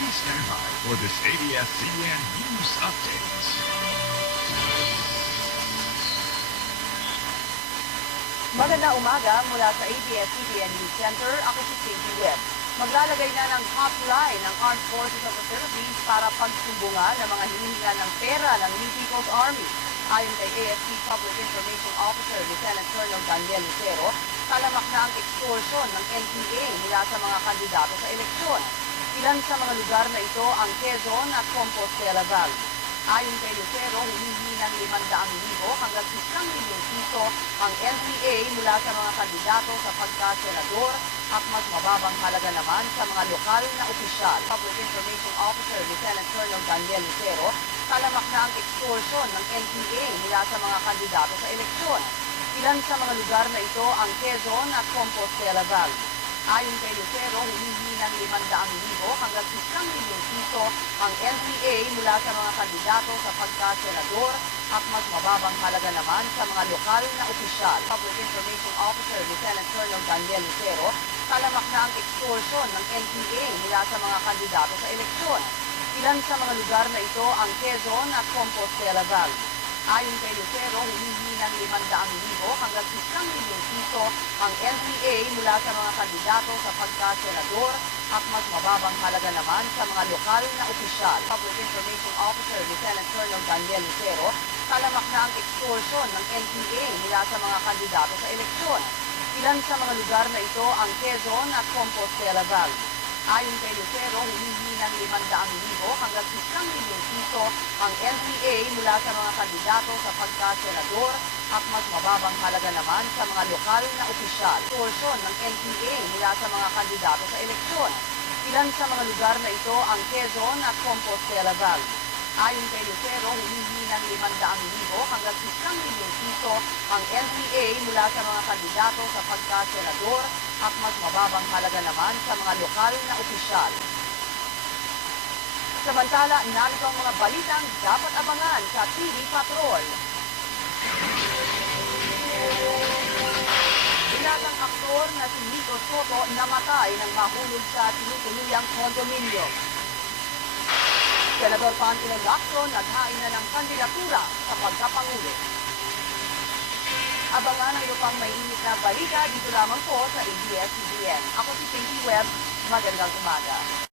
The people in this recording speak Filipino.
Please stand by for this ABS-CBN News Update. Magandang umaga mula sa ABS-CBN News Center. Ako si Cindy Webb. Maglalagay na ng hotline ng Armed Forces of the Philippines para pagsumbungan ng mga hinihinga ng pera ng New People's Army. Ayon kay AFP Public Information Officer Lieutenant Colonel Daniel Lucero, talamak na ang extortion ng NPA mula sa mga kandidato sa eleksyon. Ilan sa mga lugar na ito ang Quezon at Compostela Valley. Ayon kay Lucero, humihingi ng 500,000 hanggang 1 milyong piso ang NPA mula sa mga kandidato sa pagka-senador at mas mababang halaga naman sa mga lokal na opisyal. Public Information Officer Lieutenant Colonel Daniel Lucero, talamak na ang extortion ng NPA mula sa mga kandidato sa eleksyon. Ilan sa mga lugar na ito ang Quezon at Compostela Valley. Ayon kay Lucero, humihingi ng 500,000 hanggang 1 milyong piso ang NPA mula sa mga kandidato sa pagka-senador at mas mababang halaga naman sa mga lokal na opisyal. Public Information Officer Lieutenant Colonel Daniel Lucero, talamak na ang extortion ng NPA mula sa mga kandidato sa eleksyon. Ilan sa mga lugar na ito ang Quezon at Compostela Valley. Ayon kay Lucero, humihingi ng 500,000 hanggang 1 milyong piso ang NPA mula sa mga kandidato sa pagka-senador at mas mababang halaga naman sa mga lokal na opisyal. Public Information Officer Lieutenant Colonel Daniel Lucero, talamak na ang extortion ng NPA mula sa mga kandidato sa eleksyon. Ilan sa mga lugar na ito ang Quezon at Compostela Valley. Ayon kay Lucero, humihingi ng 500,000 hanggang 1 milyong piso ang NPA mula sa mga kandidato sa pagka-senador at mas mababang halaga naman sa mga lokal na opisyal. Extortion ng NPA mula sa mga kandidato sa eleksyon. Ilan sa mga lugar na ito ang Quezon at Compostela Valley. Ayon kay Lucero, humihingi ng 500,000 hanggang 1 milyong piso ang NPA mula sa mga kandidato sa pagka-senador at mas mababang halaga naman sa mga lokal na opisyal. Samantala, narito ang mga balitang dapat abangan sa TV Patrol. Binatang aktor na si Nico Soto namatay nang mahulog sa tinutuluyang kondominyo. Senador Pangulong Lacson naghain na ng kandidatura sa pagkapangulo. Abangan ang iba pang mainit na balita dito lamang po sa ABS-CBN. Ako si Cindy Webb. Magandang umaga.